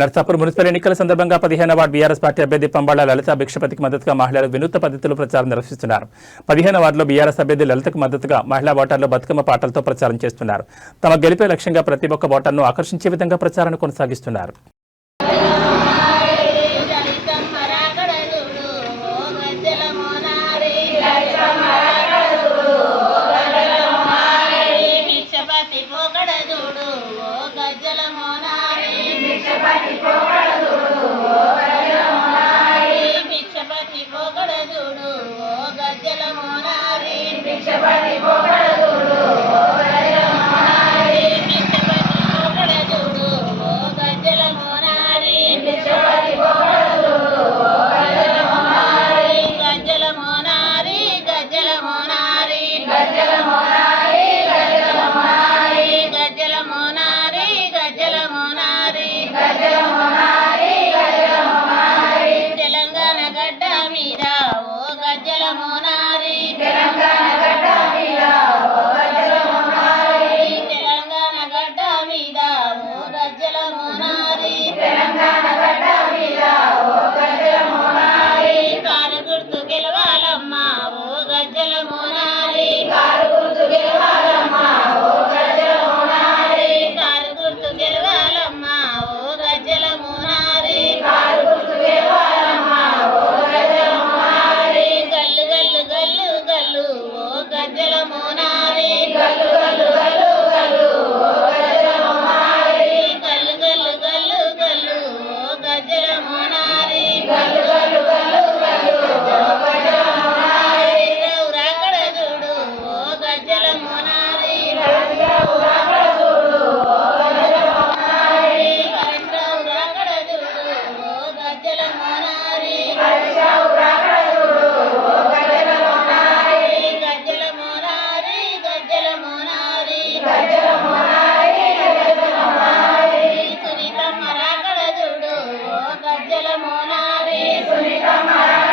Narsapur municipal ఎన్నికల సందర్భంగా 15వ వార్డు బీఆర్ఎస్ పార్టీ అభ్యర్థి పంబాల లలిత భిక్షపతికి మద్దతుగా మహిళలు వినూత్న పద్ధతిలో ప్రచారం నిర్వహిస్తున్నారు. 15వ వార్డులో బీఆర్ఎస్ అభ్యర్థి లలితకు మద్దతుగా మహిళా ఓటర్లు బతుకమ్మ పాటలతో ప్రచారం చేస్తున్నారు. తమ గెలిపే లక్ష్యంగా ప్రతి ఒక్క ఓటర్ను ఆకర్షించే విధంగా ప్రచారాన్ని కొనసాగిస్తున్నారు.